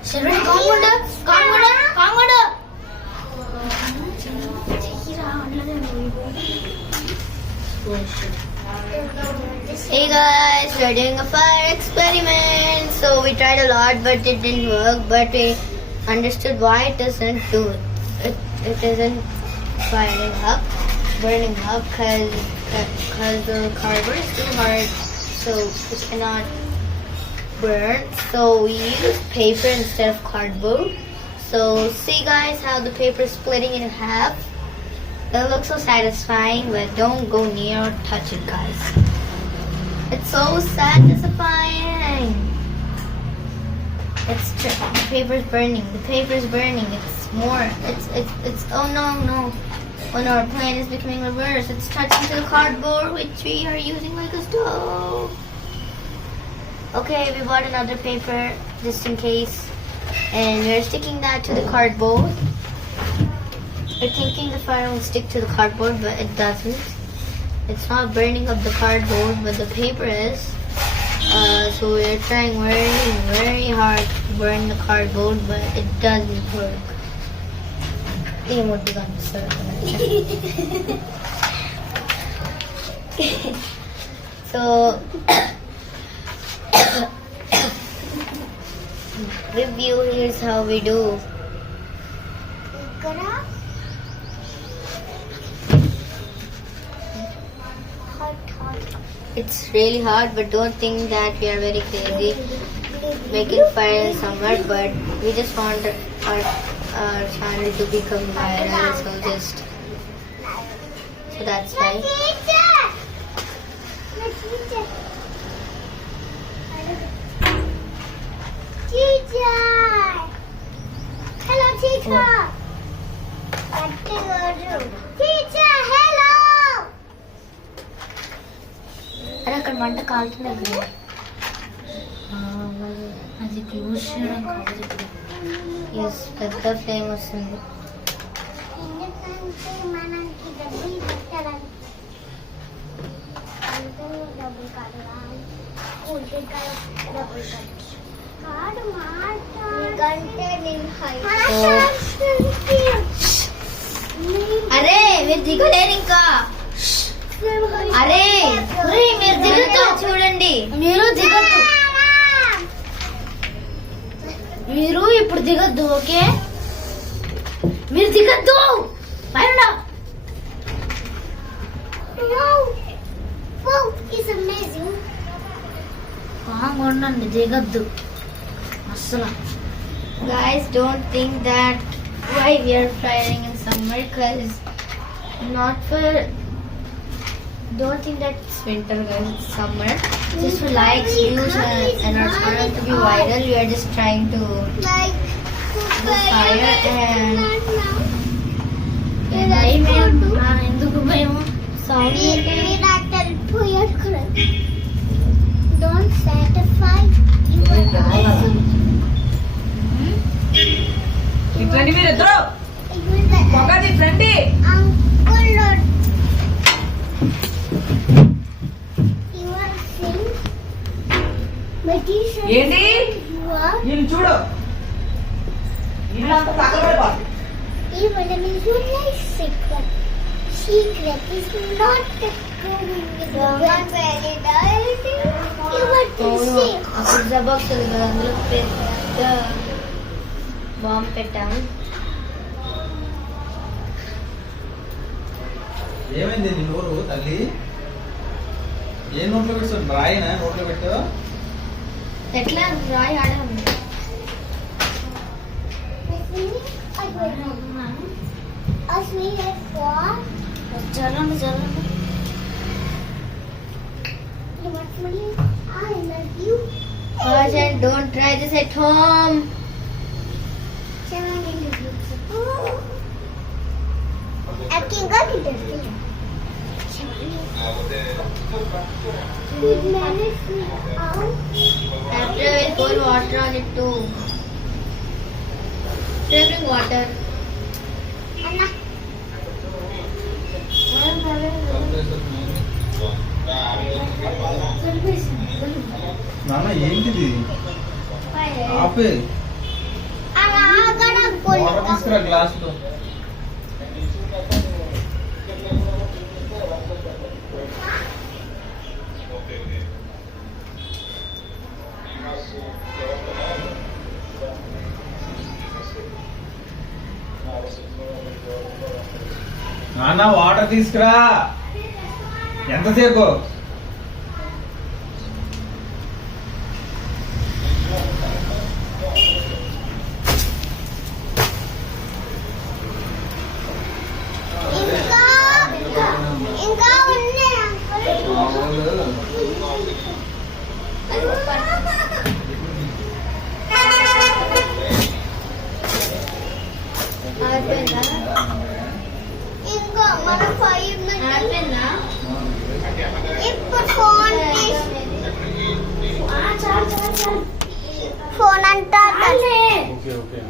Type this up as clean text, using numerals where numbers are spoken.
Hey guys, we're doing a fire experiment. So we tried a lot but it didn't work, but we understood why it doesn't do it. It isn't burning up because the cardboard is too hard, so it cannot burn. So we use paper instead of cardboard. So see guys how the paper is splitting in half. It looks so satisfying, but don't go near or touch it guys. It's so satisfying. The paper is burning. The paper is burning. It's more. It's. Oh no. Oh no, our plan is becoming reverse. It's touching to the cardboard, which we are using like a stove. Okay, we bought another paper just in case, and we're sticking that to the cardboard. We're thinking the fire will stick to the cardboard, but it doesn't. It's not burning up the cardboard, but the paper is. So we're trying very hard to burn the cardboard, but it doesn't work. So review, here's how we do. It's really hard, but don't think that we are very crazy making fire in summer, but we just want our channel to become viral, so that's why. Teacher! Hello, teacher! Teacher, hello! అరే అక్కడ మంట కాలుతున్నది. అది close చేయడం కావాలి. Yes, పెద్ద flame వస్తుంది. అరే మీరు దిగలేరు ఇంకా. అరే మీరు దిగద్దు, చూడండి మీరు దిగద్దు, మీరు ఇప్పుడు దిగద్దు. ఓకే, మీరు దిగద్దు. పైన ఉండండి, దిగద్దు అస్సలు. Guys, don't think that why we are firing in summer, because don't think that it's winter guys, it's summer. Just for likes, views and our channel to be viral, we are just trying to do fire and ఎందుకు భయం sound don't satisfy ఇట్లండి మీరు ఇద్దరు ఒకటి ఫ్రెండి ఏంటి నేను చూడు secret is not going with the bomb పెట్టాం. ఏమైంది నీ నోరు తల్లి? ఏ నోట్లో పెట్టావు? రాయినా నోట్లో పెట్టావు? ఎట్లా రాయి ఆడాము. జరగండి జరగండి. Don't try this at home. After we'll pour water on it too. Should I bring water? Anna. నాన్న ఏంటిది? ఆపే. వాటర్ తీసుకురా గ్లాస్ తో. నాన్న వాటర్ తీసుకురా. ఎంతసేపు? ఇంకా ఉన్నాయి ఇంకా మన 5 మినిట్స్ ఇప్పుడు ఫోన్ అంటా ఓకే ఓకే.